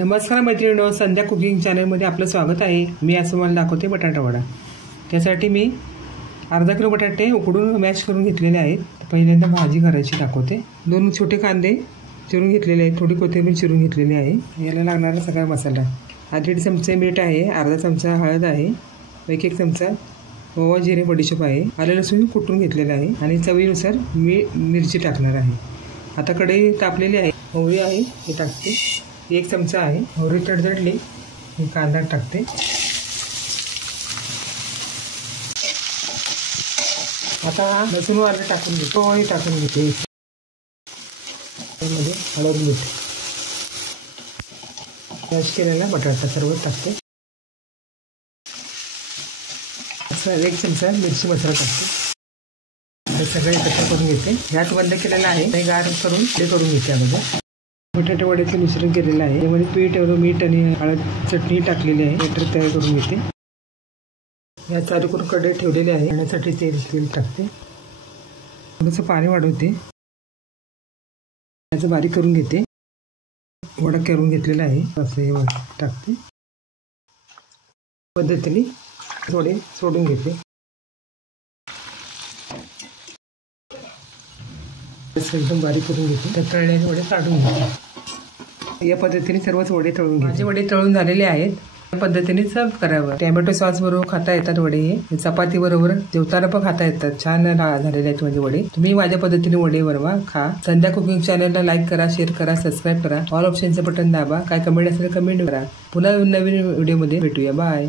नमस्कार मैत्रिणींनो, संध्या कुकिंग चॅनलमध्ये आपलं स्वागत आहे। मी आज तुम्हाला दाखवते बटाटा वडा। त्यासाठी मी अर्धा किलो बटाटे उकडून मॅश करून घेतलेले आहेत। पहिल्यांदा भाजी करायची दाखवते। 2 छोटे कांदे चिरून घेतलेले आहेत, थोडी कोथिंबीर चिरून घेतलेली आहे। याला लागणारा सगळा मसाला 1.5 चमचे मीठ आहे, अर्धा चमचा हळद आहे, 1 चमचा ओवा जिरे बडीशेप आहे, आलं लसूण कुटून घेतलेलं आहे आणि चवीनुसार मिरची टाकणार आहे। आता कढई तापलेली आहे, मोहरी आहे हे टाकते, 1 चमचा आहे। मोहरी तडतडली मी कांदा टाकते। आता लसूण वाले टाकून घेतो, पोहे टाकून घेते। मध्ये हळद मीठ मॅश केलेला बटाटा सर्व टाकते। 1 चमचा मिरची मसाला टाकते। हे सगळे एकत्र करून घेते। गॅस बंद केलेला आहे, हे गार करून ते करून घेते। यामध्ये बटाटे वड्याचे मिश्रण केलेलं आहे, त्यामध्ये पीठ मीठ आणि हळद चटणी टाकलेली आहे। बॅटर तयार करून घेते। या चालू करून कढई ठेवलेली आहे, खाण्यासाठी तेल टाकते। थोडंसं पाणी वाढवते, याचं बारीक करून घेते। वडा करून घेतलेला आहे, असं हे टाकते। पद्धतीने थोडे सोडून घेते। एकदम बारीक करून घेते, त्या तळण्याचे वडे काढून घेते। या पद्धतीने सर्वच वडे तळून घ्यायचे। माझे वडे तळून झालेले आहेत, या पद्धतीने सर्व करावं। टोमॅटो सॉस बरोबर खाता येतात वडे, हे चपाती बरोबर जेवताना पण खाता येतात। छान झालेले आहेत माझे वडे। तुम्ही माझ्या पद्धतीने वडे बनवा, खा। संध्या कुकिंग चॅनलला लाईक करा, शेअर करा, सबस्क्राईब करा, ऑल ऑप्शनचं बटन दाबा। काय कमेंट असेल कमेंट करा। पुन्हा नवीन व्हिडिओमध्ये भेटूया, बाय।